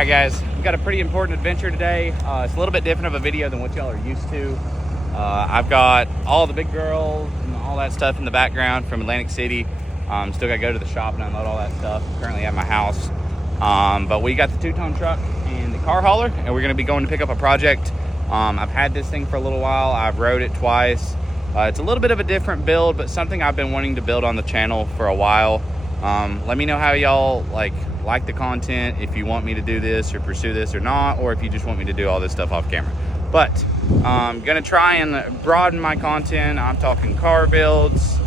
Alright guys, we've got a pretty important adventure today. It's a little bit different of a video than what y'all are used to. I've got all the big girls and all that stuff in the background from Atlantic City. Still got to go to the shop and unload all that stuff. Currently at my house. But we got the two-ton truck and the car hauler, and we're going to be going to pick up a project. I've had this thing for a little while. I've rode it twice. It's a little bit of a different build, but something I've been wanting to build on the channel for a while. Let me know how y'all like the content, if you want me to do this or pursue this or not, or if you just want me to do all this stuff off camera. But I'm gonna try and broaden my content. I'm talking car builds,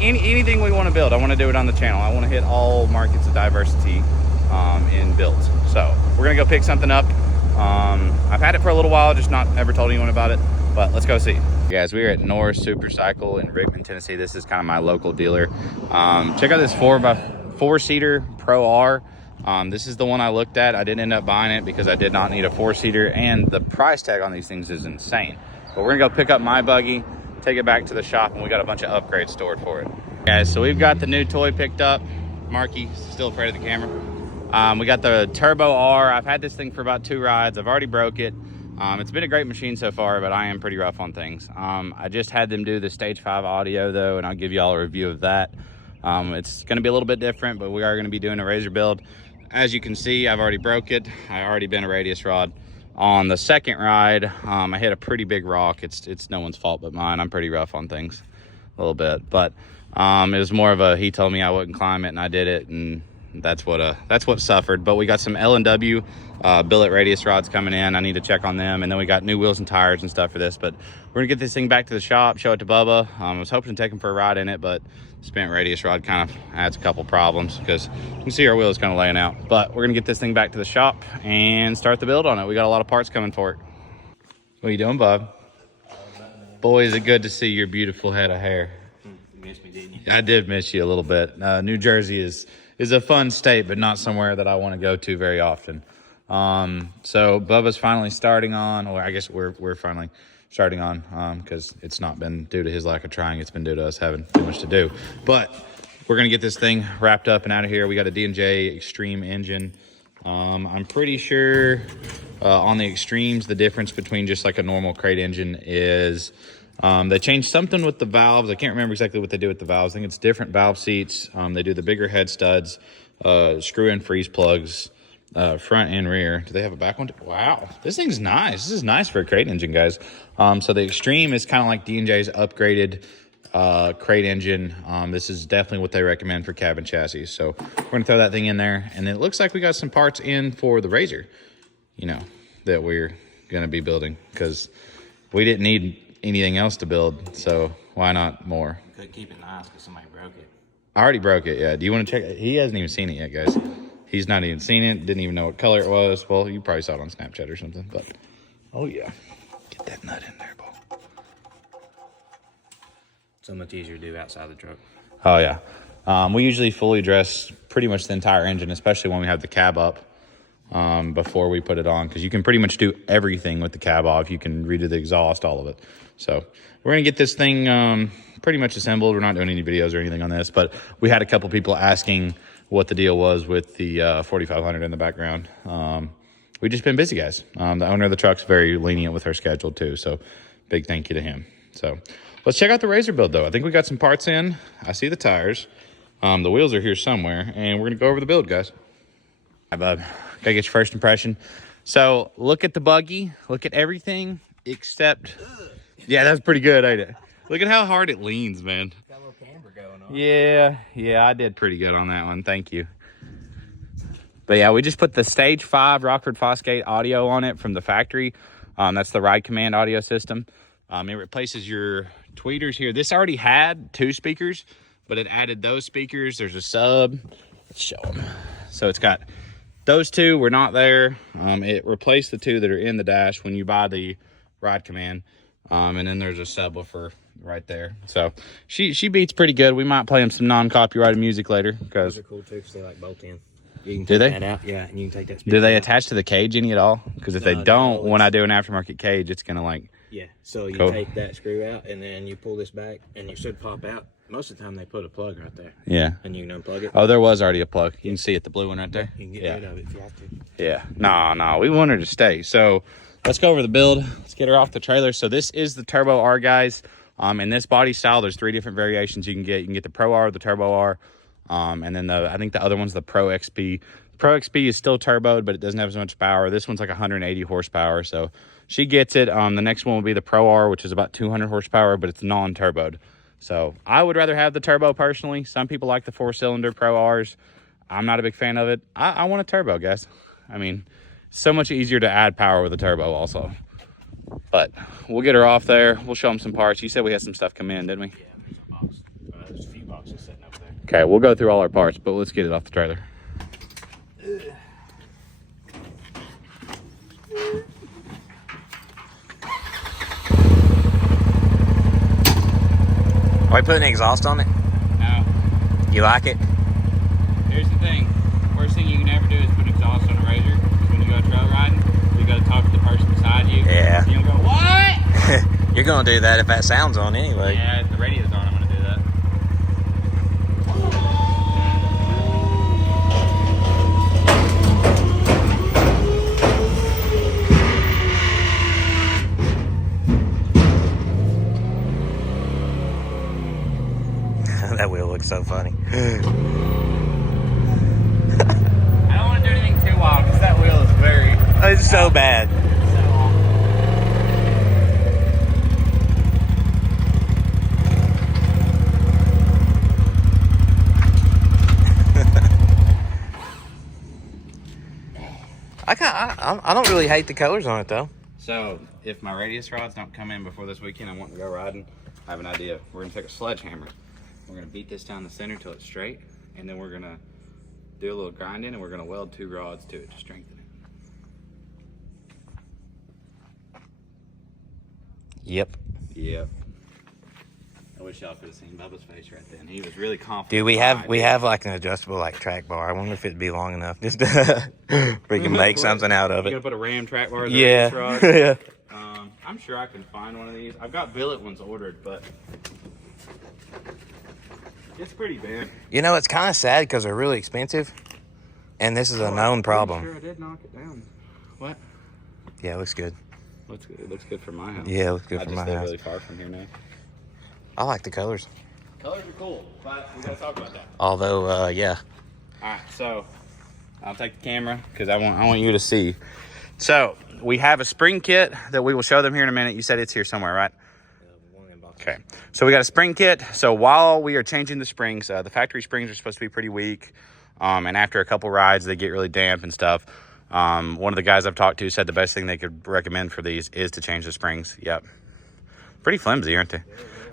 anything we want to build. I want to do it on the channel. I want to hit all markets of diversity in builds. So we're gonna go pick something up. I've had it for a little while, just not ever told anyone about it, but let's go see. Guys, we are at Norris Supercycle in Rickman, Tennessee. This is kind of my local dealer. Check out this 4x4-seater Pro R. This is the one I looked at. I didn't end up buying it because I did not need a 4-seater, and the price tag on these things is insane. But we're gonna go pick up my buggy, take it back to the shop, and we got a bunch of upgrades stored for it. Guys, so we've got the new toy picked up. Marky's still afraid of the camera. We got the Turbo R. I've had this thing for about 2 rides. I've already broke it. It's been a great machine so far, but I am pretty rough on things. I just had them do the Stage 5 audio though, and I'll give y'all a review of that. It's gonna be a little bit different, but we are gonna be doing a RZR build. As you can see, I've already broke it. I already bent a radius rod. On the second ride, I hit a pretty big rock. It's no one's fault but mine. I'm pretty rough on things a little bit, but it was more of a, he told me I wouldn't climb it and I did it, and that's what suffered. But we got some L&W billet radius rods coming in. I need to check on them, and then we got new wheels and tires and stuff for this. But we're gonna get this thing back to the shop, show it to Bubba. I was hoping to take him for a ride in it, but spent radius rod kind of adds a couple problems because you can see our wheels kind of laying out. But we're gonna get this thing back to the shop and start the build on it. We got a lot of parts coming for it. What are you doing, Bob? Boy, is it good to see your beautiful head of hair. You missed me, didn't you? I did miss you a little bit. New Jersey is a fun state, but not somewhere that I want to go to very often. So Bubba's finally starting on, or I guess we're finally starting on, because it's not been due to his lack of trying. It's been due to us having too much to do. But we're going to get this thing wrapped up and out of here. We got a D&J Extreme engine. I'm pretty sure on the Extremes, the difference between just like a normal crate engine is they changed something with the valves. I can't remember exactly what they do with the valves. I think it's different valve seats. They do the bigger head studs, screw-in freeze plugs, front and rear. Do they have a back one? Wow, this thing's nice. This is nice for a crate engine, guys. So the Extreme is kind of like D&J's upgraded crate engine. This is definitely what they recommend for cabin chassis. So we're gonna throw that thing in there, and it looks like we got some parts in for the RZR, you know, that we're gonna be building, because we didn't need anything else to build, so why not more? Could keep it nice because somebody broke it. I already broke it. Yeah, do you want to check it? He hasn't even seen it yet, guys. He's not even seen it, didn't even know what color it was. Well, you probably saw it on Snapchat or something, but oh yeah, get that nut in there, boy. So much easier to do outside the truck. Oh yeah. We usually fully dress pretty much the entire engine, especially when we have the cab up, before we put it on, because you can pretty much do everything with the cab off. You can redo the exhaust, all of it. So we're gonna get this thing pretty much assembled. We're not doing any videos or anything on this, but we had a couple people asking what the deal was with the 4500 in the background. We've just been busy, guys. The owner of the truck's very lenient with her schedule too, so big thank you to him. So let's check out the RZR build though. I think we got some parts in. I see the tires. The wheels are here somewhere, and we're gonna go over the build, guys. Hi, bub. Gotta get your first impression. So look at the buggy. Look at everything except... Yeah, that's pretty good, ain't it? Look at how hard it leans, man. Got a little camber going on. Yeah, I did pretty good on that one. Thank you. But yeah, we just put the Stage 5 Rockford Fosgate audio on it from the factory. That's the Ride Command audio system. It replaces your tweeters here. This already had 2 speakers, but it added those speakers. There's a sub. Let's show them. So it's got those 2 were not there. It replaced the 2 that are in the dash when you buy the Ride Command. And then there's a subwoofer right there. So she beats pretty good. We might play him some non-copyrighted music later, because Those are cool too, because they like bolt in. You can do take they? that out, yeah, and you can take that. Do they out. attach to the cage any at all? Because if they No, don't, no, when I do an aftermarket cage, it's gonna like... Yeah, so you Cool. take that screw out, and then you pull this back, and it should pop out. Most of the time they put a plug right there. Yeah. And you can unplug it. Oh, there was already a plug. You can see it, the blue one right there. You can get rid of it if you have to. Yeah. No, we want her to stay. So let's go over the build. Let's get her off the trailer. So this is the Turbo R, guys. In this body style, there's 3 different variations you can get. You can get the Pro R, the Turbo R, and then I think the other one's the Pro XP. Pro XP is still turboed, but it doesn't have as much power. This one's like 180 horsepower, so she gets it. The next one will be the Pro R, which is about 200 horsepower, but it's non-turboed. So I would rather have the turbo personally. Some people like the 4-cylinder Pro Rs. I'm not a big fan of it. I want a turbo, guys. I mean, so much easier to add power with a turbo also. But we'll get her off there. We'll show them some parts. You said we had some stuff come in, didn't we? Yeah, there's a box. There's a few boxes sitting over there. Okay, we'll go through all our parts, but let's get it off the trailer. Are we putting exhaust on it? No. You like it? Here's the thing. Worst thing you can ever do is put exhaust on a RZR. Because when you go trail riding, you got to talk to the person beside you. Yeah. You don't go, what? You're going to do that if that sound's on anyway. Yeah, if the radio's on, I'm going to do that. That wheel looks so funny. I don't want to do anything too wild because that wheel is very... It's so bad. So awful. I don't really hate the colors on it though. So if my radius rods don't come in before this weekend, I want to go riding. I have an idea. We're going to take a sledgehammer. We're going to beat this down the center till it's straight. And then we're going to do a little grinding and we're going to weld 2 rods to it to strengthen it. Yep. Yep. I wish y'all could have seen Bubba's face right then. He was really confident. Dude, we have like an adjustable like track bar. I wonder if it'd be long enough just to we can make something out of You it. gonna put a ram track bar as a Yeah. radius rod? Yeah. I'm sure I can find one of these. I've got billet ones ordered, but it's pretty big. You know, it's kind of sad because they're really expensive, and this is a known problem. I'm sure I did knock it down. What? Yeah, it looks good. It looks good for my house. Yeah, it looks good for my I just live house. really far from here now. I like the colors. Colors are cool, but we gotta talk about that. Although, yeah. All right, so I'll take the camera because I want you to see. So we have a spring kit that we will show them here in a minute. You said it's here somewhere, right? Okay, so we got a spring kit. So while we are changing the springs, the factory springs are supposed to be pretty weak. And after a couple rides, they get really damp and stuff. One of the guys I've talked to said the best thing they could recommend for these is to change the springs. Yep. Pretty flimsy, aren't they?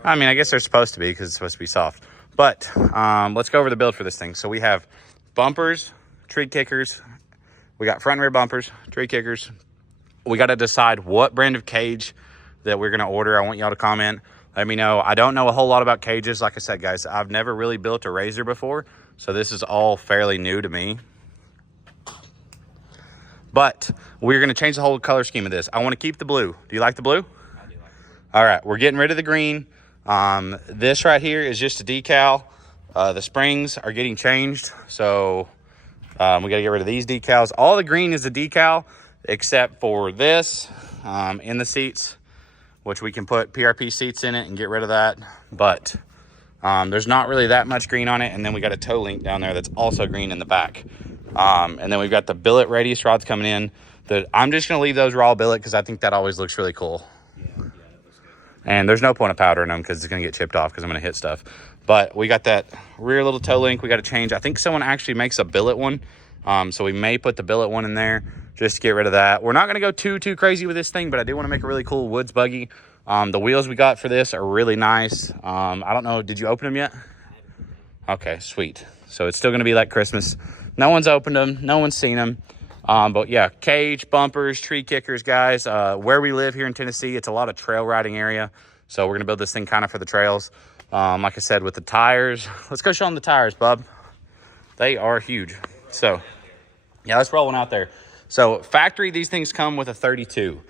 I mean, I guess they're supposed to be because it's supposed to be soft. But let's go over the build for this thing. So we have bumpers, tree kickers. We got front and rear bumpers, tree kickers. We got to decide what brand of cage that we're going to order. I want y'all to comment. Let me know. I don't know a whole lot about cages. Like I said, guys, I've never really built a RZR before. So this is all fairly new to me. But we're going to change the whole color scheme of this. I want to keep the blue. Do you like the blue? I do like it. All right, we're getting rid of the green. This right here is just a decal. The springs are getting changed. So we got to get rid of these decals. All the green is a decal except for this in the seats, which we can put PRP seats in it and get rid of that. But there's not really that much green on it. And then we got a toe link down there that's also green in the back. And then we've got the billet radius rods coming in. I'm just going to leave those raw billet because I think that always looks really cool. Yeah, that looks good. And there's no point of powdering them because it's going to get chipped off because I'm going to hit stuff. But we got that rear little toe link we got to change. I think someone actually makes a billet one. So we may put the billet one in there just to get rid of that. We're not going to go too crazy with this thing, but I do want to make a really cool woods buggy. The wheels we got for this are really nice. I don't know. Did you open them yet? Okay, sweet. So it's still going to be like Christmas. No one's opened them. No one's seen them. But yeah, cage, bumpers, tree kickers, guys. Where we live here in Tennessee, it's a lot of trail riding area. So we're going to build this thing kind of for the trails. Like I said, with the tires. Let's go show them the tires, bub. They are huge. So yeah, let's roll one out there. So factory, these things come with a 32.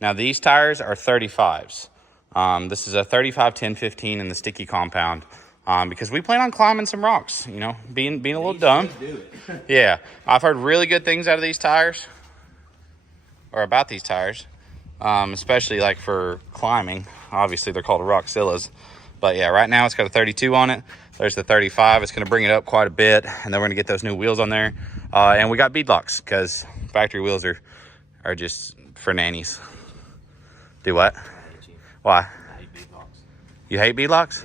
Now these tires are 35s. This is a 35, 10, 15 in the sticky compound. because we plan on climbing some rocks, you know, being a little dumb. Yeah, I've heard really good things out of these tires, or about these tires, especially like for climbing. Obviously, they're called Rockzillas. But yeah, right now it's got a 32 on it. There's the 35. It's going to bring it up quite a bit, and then we're going to get those new wheels on there. And we got bead locks because factory wheels are just for nannies. Do what? Why? I hate bead locks. You hate bead locks?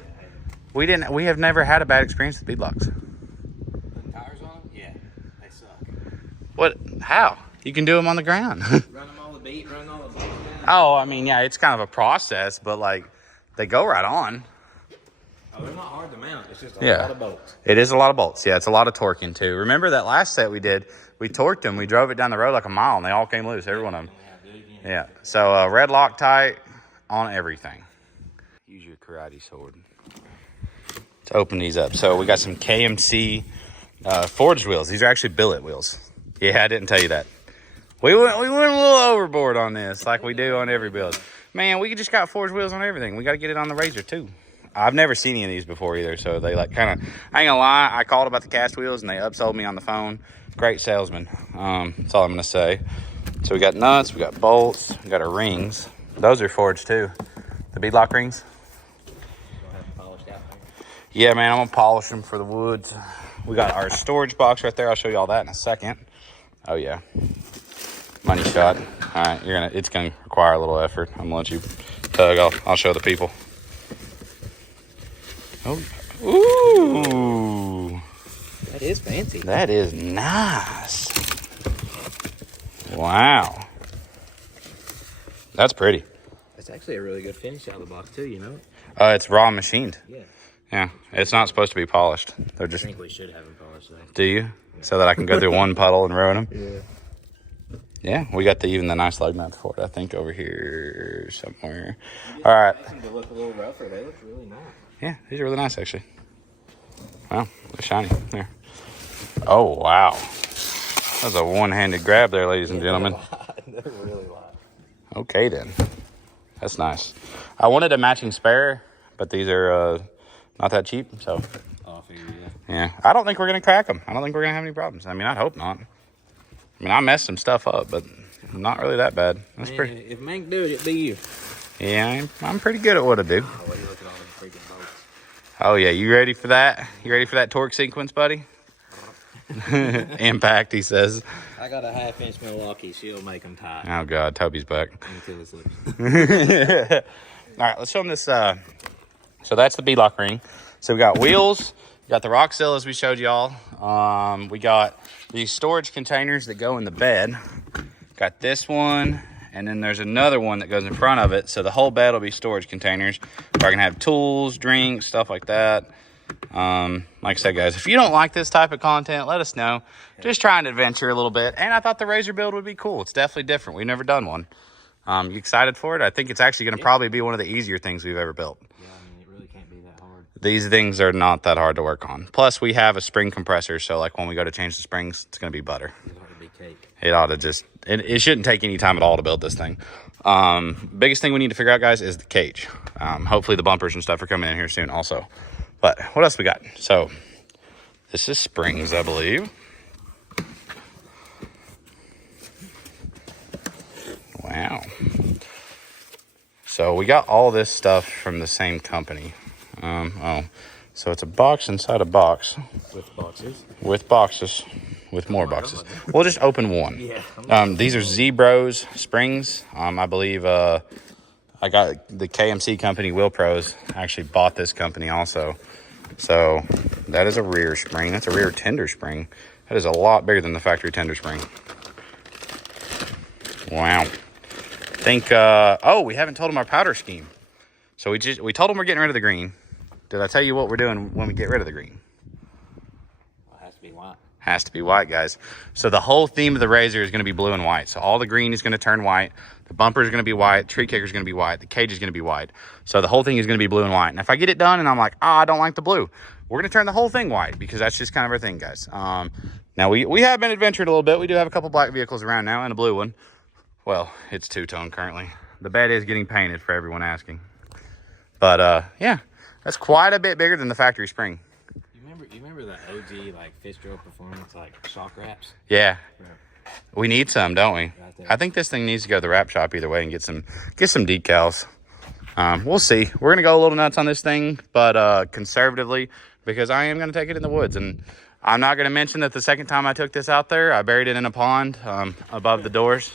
Yeah, We have never had a bad experience with bead locks. putting tires on them? Yeah, they suck. What? How? You can do them on the ground. Run them all the beat, run all the bolts down. Oh, I mean, yeah, it's kind of a process, but like they go right on. Oh, they're not hard to mount. It's just a Yeah. lot of bolts. It is a lot of bolts. Yeah, it's a lot of torquing too. Remember that last set we did? We torqued them. We drove it down the road like a mile, and they all came loose. Every one of them. Yeah, do it again. Yeah. So red Loctite on everything. Use your karate sword to open these up. So we got some KMC forged wheels. These are actually billet wheels. Yeah, I didn't tell you that. We went a little overboard on this, like we do on every build. Man, we just got forged wheels on everything. We got to get it on the RZR too. I've never seen any of these before either, so they like kind of, I ain't gonna lie, I called about the cast wheels and they upsold me on the phone. Great salesman. That's all I'm gonna say. So we got nuts, we got bolts, we got our rings. Those are forged too. The beadlock rings. Don't have them polished out there. Yeah, man, I'm gonna polish them for the woods. We got our storage box right there. I'll show you all that in a second. Oh yeah, money shot. All right, it's gonna require a little effort. I'm gonna let you tug. I'll show the people. Oh, ooh, That is fancy. that is nice. Wow, that's pretty. It's actually a really good finish out of the box too, you know? It's raw machined. Yeah. Yeah, it's not supposed to be polished. They're I just. think we should have them polished though. Do you? So that I can go through one puddle and ruin them. Yeah. Yeah, we got even the nice lug nuts for it, I think, over here somewhere. All right. They seem to look a little rougher. They look really nice. Yeah, these are really nice, actually. Wow, they're shiny. There. Oh, wow. That was a one-handed grab there, ladies and gentlemen. They're really light. Okay, then. That's nice. I wanted a matching spare, but these are not that cheap, so. Oh, I figured, Yeah, I don't think we're going to crack them. I don't think we're going to have any problems. I mean, I hope not. I mean, I messed some stuff up, but not really that bad. That's Man, pretty. if man can do it, it'd be you. Yeah, I'm pretty good at what I do. Oh, well, you look at all them freaking bolts. Oh yeah, you ready for that? You ready for that torque sequence, buddy? Impact, he says. I got a 1/2-inch Milwaukee. She'll make them tight. Oh God, Toby's back. Until it's loose. All right, let's show them this. So that's the beadlock ring. So we got wheels. We got the Rockzillas we showed y'all. We got these storage containers that go in the bed. Got this one, and then there's another one that goes in front of it. So the whole bed will be storage containers where I can have tools, drinks, stuff like that. Like I said, guys, if you don't like this type of content, let us know. Just trying to adventure a little bit. And I thought the RZR build would be cool. It's definitely different. We've never done one. You excited for it? I think it's actually going to probably be one of the easier things we've ever built. Yeah, I mean, it really can't be that hard. These things are not that hard to work on. Plus, we have a spring compressor, so like when we go to change the springs, it's going to be butter. It ought to be cake. It ought to just, it shouldn't take any time at all to build this thing. Biggest thing we need to figure out, guys, is the cage. Hopefully the bumpers and stuff are coming in here soon also. But what else we got? So this is springs, I believe. Wow. So we got all this stuff from the same company. So it's a box inside a box. With boxes? With boxes. With more boxes. We'll just open one. Yeah. These are Z-Bros springs. I believe I got the KMC company, Wheel Pros, actually bought this company also. So that is a rear spring. That's a rear tender spring. That is a lot bigger than the factory tender spring. Wow. We haven't told them our powder scheme. So we told them we're getting rid of the green. Did I tell you what we're doing when we get rid of the green? Well, it has to be white. Has to be white, guys. So the whole theme of the RZR is going to be blue and white. So all the green is going to turn white. The bumper is going to be white. Tree kicker is going to be white. The cage is going to be white. So the whole thing is going to be blue and white. And if I get it done and I'm like, I don't like the blue, we're going to turn the whole thing white because that's just kind of our thing, guys. Now we have been adventured a little bit. We do have a couple black vehicles around now and a blue one. Well, it's two-tone currently. The bed is getting painted for everyone asking. But yeah, That's quite a bit bigger than the factory spring. You remember the OG like Fistro Performance like shock wraps? Yeah. Right. We need some, don't we? Right there. I think this thing needs to go to the wrap shop either way and get some decals. We'll see. We're gonna go a little nuts on this thing, but conservatively, because I am gonna take it in the woods. And I'm not gonna mention that the second time I took this out there, I buried it in a pond above the doors.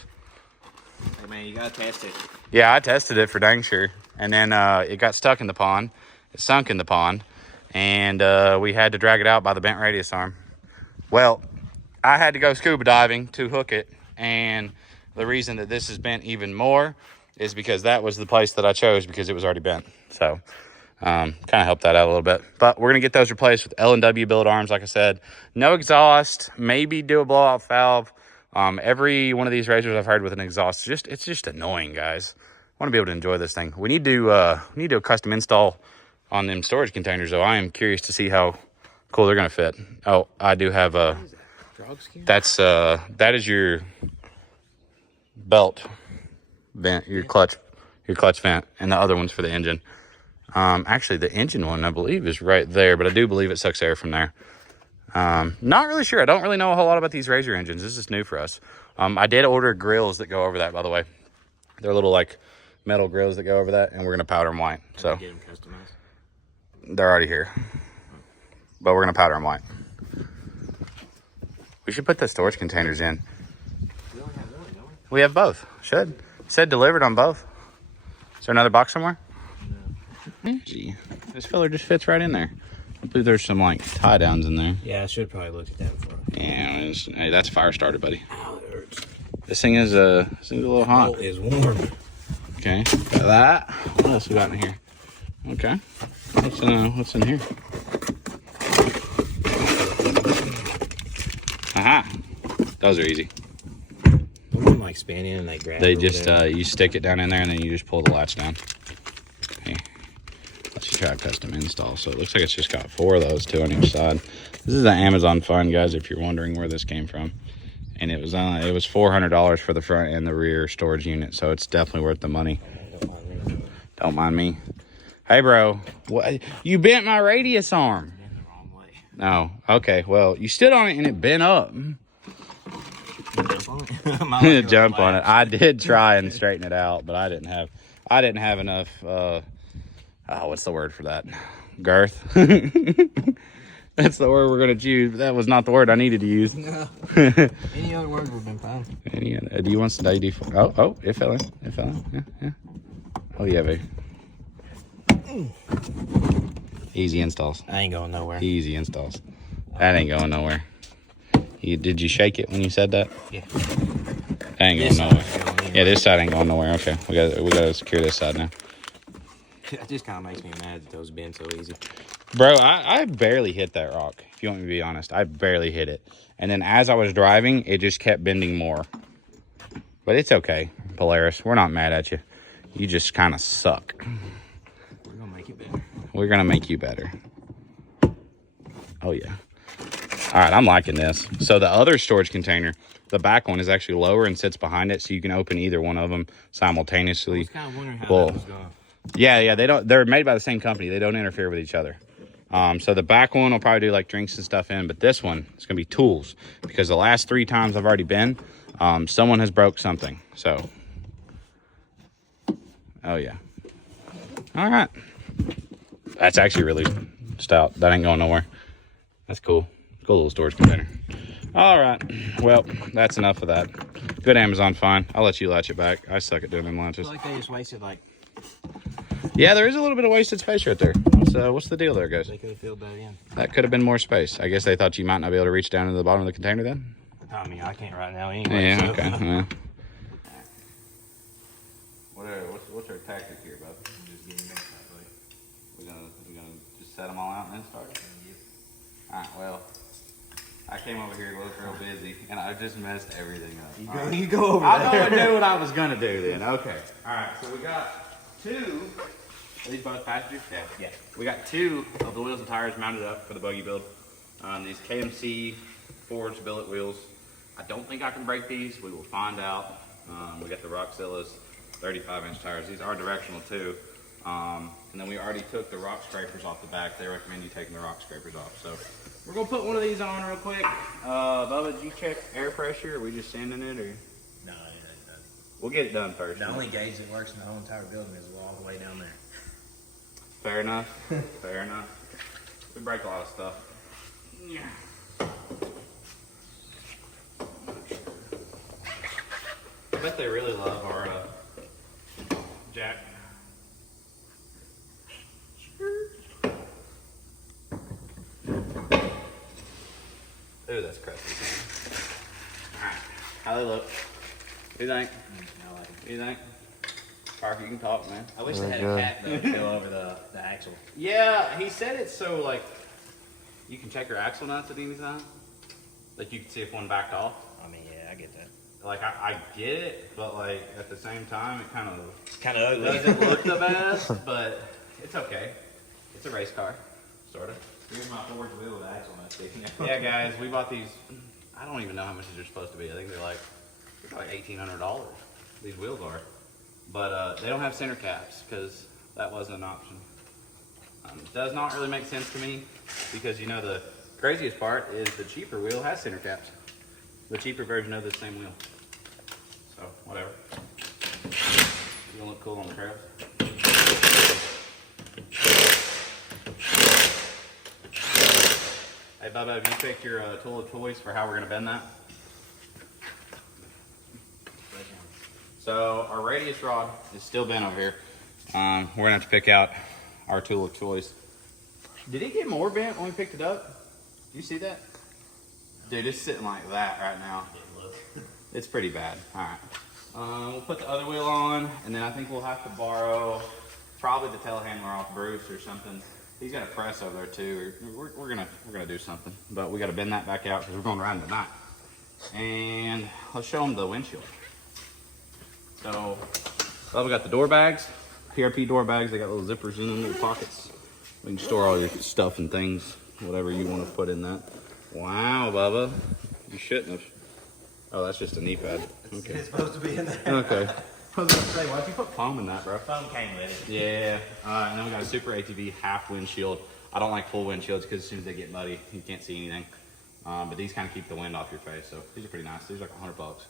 Hey man, you gotta test it. Yeah, I tested it for dang sure, and then it got stuck in the pond. It sunk in the pond, and we had to drag it out by the bent radius arm. Well, I had to go scuba diving to hook it, and the reason that this is bent even more is because that was the place that I chose because it was already bent. So kind of helped that out a little bit. But we're going to get those replaced with L&W billet arms, like I said. No exhaust, maybe do a blowout valve. Every one of these razors I've heard with an exhaust, it's just annoying, guys. I want to be able to enjoy this thing. We need to do a custom install on them storage containers, though. I am curious to see how cool they're going to fit. Oh, I do have a... that is your belt vent, your clutch vent, and the other one's for the engine. Actually, the engine one I believe is right there, but I do believe it sucks air from there. Not really sure. I don't really know a whole lot about these Razor engines. This is new for us. I did order grills that go over that, by the way. They're little like metal grills that go over that, and we're gonna powder them white. So Get them customized. they're already here, but we're gonna powder them white. We should put the storage containers in. We only have one, don't We have both. Should. Said delivered on both. Is there another box somewhere? No. Gee, this filler just fits right in there. I believe there's some like tie downs in there. Yeah, I should probably look at that before. Yeah, hey, that's fire starter, buddy. Ow, it hurts. This thing is a little hot. Oh, it's warm. Okay, got that. What else we got in here? Okay, what's in here? Aha, those are easy. I'm like spinning and they grab. They just you stick it down in there and then you just pull the latch down. Okay, let's try a custom install. So it looks like it's just got 4 of those, 2 on each side. This is an Amazon find, guys, if you're wondering where this came from. And it was $400 for the front and the rear storage unit, so it's definitely worth the money. Don't mind me. Hey, bro, what? You bent my radius arm. No, okay. Well, you stood on it and it bent up. Jump on it. I did try and straighten it out, but I didn't have enough. What's the word for that? Girth. That's the word we're gonna choose, but that was not the word I needed to use. No. Any other word would have been fine. Do you want some WD-40? Oh, it fell in. It fell in. Yeah. Oh yeah, baby. Easy installs. I ain't going nowhere. Easy installs. That ain't going nowhere. Did you shake it when you said that? Yeah. That ain't going nowhere. Yeah, this side ain't going nowhere. Okay, we gotta secure this side now. It just kind of makes me mad that those bend so easy. Bro, I barely hit that rock, if you want me to be honest. I barely hit it. And then as I was driving, it just kept bending more. But it's okay, Polaris. We're not mad at you. You just kind of suck. We're going to make it better. We're going to make you better. Oh, yeah. All right, I'm liking this. So the other storage container, the back one is actually lower and sits behind it, so you can open either one of them simultaneously. I was kind of wondering how that was going. Yeah, they're made by the same company. They don't interfere with each other. So the back one will probably do like drinks and stuff in, but this one is gonna be tools, because the last 3 times I've already been, someone has broke something. So, oh yeah. All right. That's actually really stout. That ain't going nowhere. That's cool. Cool little storage container. All right. Well, that's enough of that. Good Amazon find. I'll let you latch it back. I suck at doing them I latches. feel like they just wasted like. Yeah, there is a little bit of wasted space right there. What's the deal there, guys? They could have filled that in. That could have been more space. I guess they thought you might not be able to reach down to the bottom of the container then? I mean, I can't right now anyway. Yeah, so. okay. Well. What's our tactic here, bud? Just getting mixed that way. We're gonna just set them all out and then start? Alright, well, I came over here to look real busy, and I just messed everything up. You go over I there. know I knew what I was gonna do then. Okay. Alright, so we got 2. Are these both passengers? Yeah. We got 2 of the wheels and tires mounted up for the buggy build. These KMC forged billet wheels. I don't think I can break these. We will find out. We got the Roxillas 35-inch tires. These are directional too. And then we already took the rock scrapers off the back. They recommend you taking the rock scrapers off. So we're gonna put one of these on real quick. Bubba, did you check air pressure? Are we just sanding it, or? No, it ain't done. We'll get it done first. The only gauge that works in the whole entire building is all the way down there. Fair enough. Fair enough. We break a lot of stuff. Yeah. I bet they really love our jack. Ooh, that's crusty. Alright, how they look? What do you think? I like it. What do you think? Parker, you can talk, man. I wish they had a cap though to go over the axle. Yeah, he said it's so like you can check your axle nuts at any time. Like you can see if one backed off. I mean, yeah, I get that. Like I get it, but like at the same time, it kind of ugly. doesn't look the best, but it's okay. It's a race car, sort of. Here's my forged wheel with axle nuts sticking out. Yeah, guys, we bought these. I don't even know how much these are supposed to be. I think they're like $1,800. These wheels are, but they don't have center caps because that wasn't an option. Does not really make sense to me because you know the craziest part is the cheaper wheel has center caps. The cheaper version of the same wheel. So whatever. You gonna look cool on the trails. Hey Bubba, have you picked your tool of choice for how we're gonna bend that? So our radius rod is still bent over here. We're gonna have to pick out our tool of choice. Did it get more bent when we picked it up? Do you see that? Dude, it's sitting like that right now. It's pretty bad. All right. We'll put the other wheel on, and then I think we'll have to borrow probably the telehandler off Bruce or something. He's got a press over there too. We're gonna do something, but we got to bend that back out because we're going riding tonight. And let's show them the windshield. So, we got the door bags, PRP door bags. They got little zippers in them, little pockets. We can store all your stuff and things, whatever you want to put in that. Wow, Bubba, you shouldn't have. Oh, that's just a knee pad. Okay. It's supposed to be in there. Okay. I was gonna say, why'd you put foam in that, bro? Foam came with it. Yeah. And then we got a Super ATV half windshield. I don't like full windshields because as soon as they get muddy, you can't see anything. But these kind of keep the wind off your face, so these are pretty nice. These are like $100.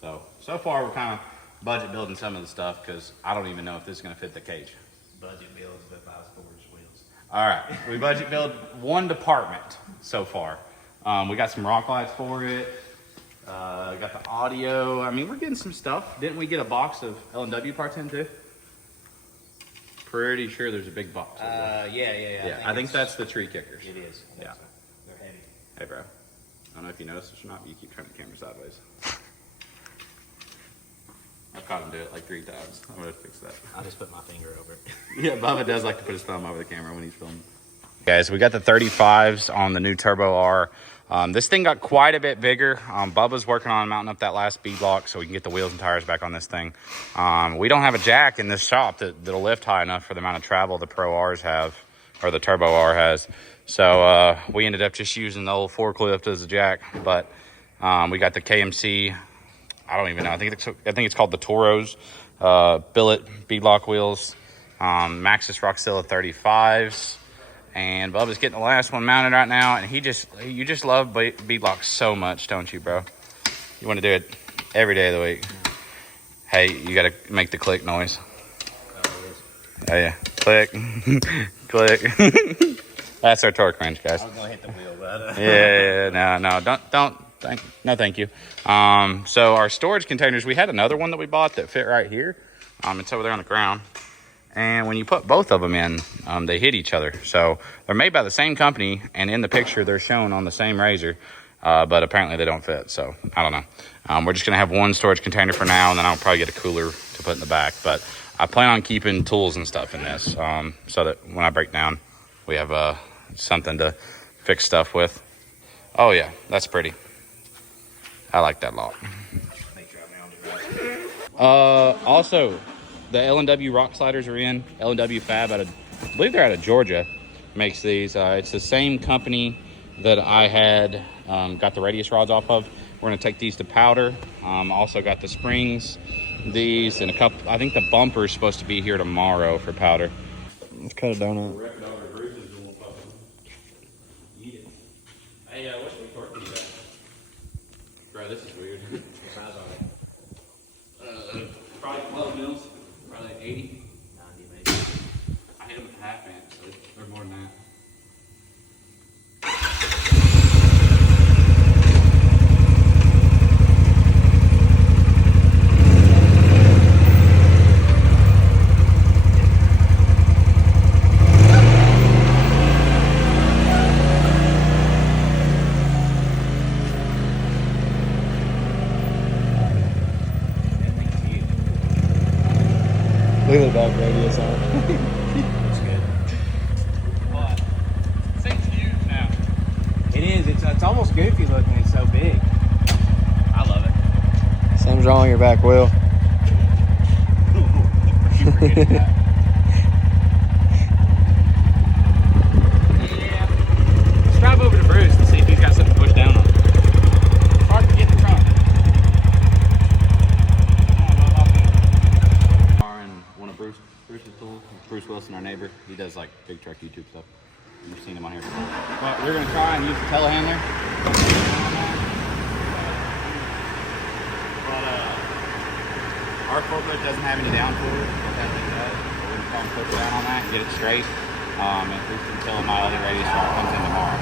So far we're kind of budget building some of the stuff because I don't even know if this is gonna fit the cage. Budget builds with 5 forged wheels. All right, we budget build one department so far. We got some rock lights for it. Got the audio. I mean, we're getting some stuff. Didn't we get a box of L&W parts in too? Pretty sure there's a big box. Yeah. I think that's the tree kickers. It is. Yeah. So. They're heavy. Hey, bro. I don't know if you noticed this or not, but you keep turning the camera sideways. I've caught him do it like 3 times. I'm gonna fix that. I'll just put my finger over it. Yeah, Bubba does like to put his thumb over the camera when he's filming. Guys, we got the 35s on the new Turbo R. This thing got quite a bit bigger. Bubba's working on mounting up that last B block so we can get the wheels and tires back on this thing. We don't have a jack in this shop that'll lift high enough for the amount of travel the Pro Rs have, or the Turbo R has. So we ended up just using the old forklift as a jack. But we got the KMC. I don't even know. I think it's called the Toros billet beadlock wheels. Maxxis Roxilla 35s. And Bubba's getting the last one mounted right now, and you just love beadlocks so much, don't you, bro? You want to do it every day of the week. Hey, you got to make the click noise. Oh yeah, click, click. That's our torque wrench, guys. I was gonna hit the wheel, but no, thank you. So our storage containers, we had another one that we bought that fit right here. It's over there on the ground. And when you put both of them in, they hit each other. So they're made by the same company, and in the picture they're shown on the same razor, but apparently they don't fit. So I don't know. We're just gonna have one storage container for now, and then I'll probably get a cooler to put in the back. But I plan on keeping tools and stuff in this, so that when I break down, we have something to fix stuff with. Oh yeah, that's pretty. I like that lot. make sure I'm on the right. Also, the L&W rock sliders are in. L&W Fab I believe they're out of Georgia, makes these. It's the same company that I had got the radius rods off of. We're gonna take these to powder. Also got the springs, these, and a couple. I think the bumper is supposed to be here tomorrow for powder. Let's cut a donut. Hey, what should we torque these at? Bro, this is weird. What size are they? Probably 12 mils. Probably like 80. 90 maybe. I hit them with half amp, so they're more than that. Look at the back radius on it. It's good. But this thing's huge now. It is. It's almost goofy looking. It's so big. I love it. Something's wrong with your back wheel. Yeah. Let's drive over to Bruce and see if he's got something to push down on. It's hard to get in the trunk. And one of Bruce's tools. Bruce Wilson, our neighbor. He does like big truck YouTube stuff. You've seen him on here before. But we're gonna try and use the telehandler. But our forklift doesn't have any down forward. What that thing does. We're gonna try and push down on that and get it straight. And at least until my other radius start comes in tomorrow.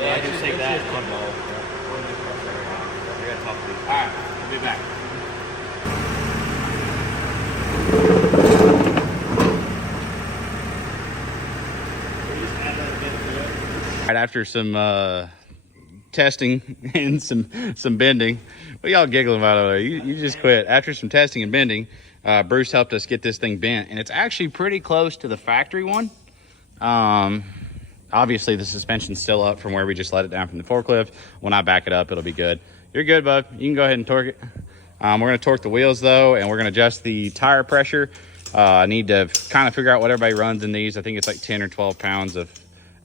Yeah, I just take that. Alright, I'll be back. Right after some testing and some bending, what y'all giggling about over there? You just quit. After some testing and bending, Bruce helped us get this thing bent, and it's actually pretty close to the factory one. Obviously the suspension's still up from where we just let it down from the forklift. When I back it up, it'll be good. You're good, bud. You can go ahead and torque it. We're gonna torque the wheels though, and we're gonna adjust the tire pressure. I need to kind of figure out what everybody runs in these. I think it's like 10 or 12 pounds of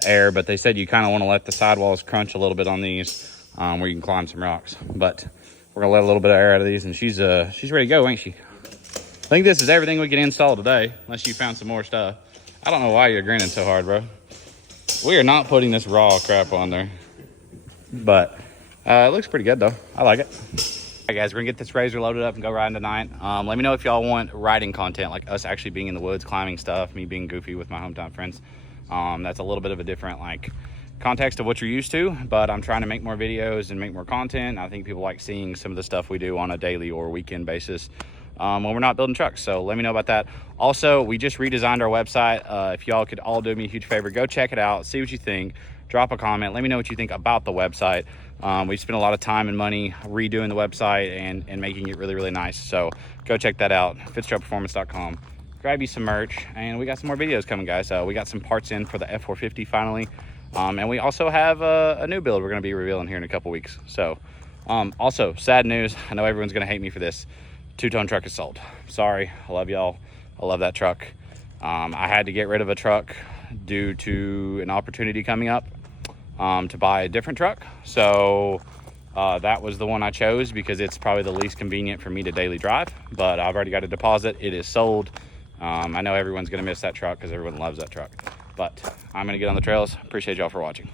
air, but they said you kind of want to let the sidewalls crunch a little bit on these, where you can climb some rocks. But we're gonna let a little bit of air out of these, and she's ready to go, ain't she? I think this is everything we can install today, unless you found some more stuff. I don't know why you're grinning so hard, bro. We are not putting this raw crap on there, but it looks pretty good though. I like it. All right, guys, we're gonna get this RZR loaded up and go riding tonight. Let me know if y'all want riding content, like us actually being in the woods, climbing stuff, me being goofy with my hometown friends. That's a little bit of a different context of what you're used to, but I'm trying to make more videos and make more content. I think people like seeing some of the stuff we do on a daily or weekend basis when we're not building trucks. So let me know about that. Also, we just redesigned our website. If y'all could all do me a huge favor, go check it out, see what you think, drop a comment, let me know what you think about the website. We spent a lot of time and money redoing the website and making it really, really nice. So go check that out, fitzgeraldperformance.com. Grab you some merch, and we got some more videos coming, guys. We got some parts in for the F450 finally. And we also have a new build we're gonna be revealing here in a couple weeks. So also, sad news, I know everyone's gonna hate me for this. 2-ton truck is sold. Sorry, I love y'all. I love that truck. I had to get rid of a truck due to an opportunity coming up to buy a different truck. So that was the one I chose because it's probably the least convenient for me to daily drive, but I've already got a deposit. It is sold. I know everyone's gonna miss that truck because everyone loves that truck. But I'm gonna get on the trails. Appreciate y'all for watching.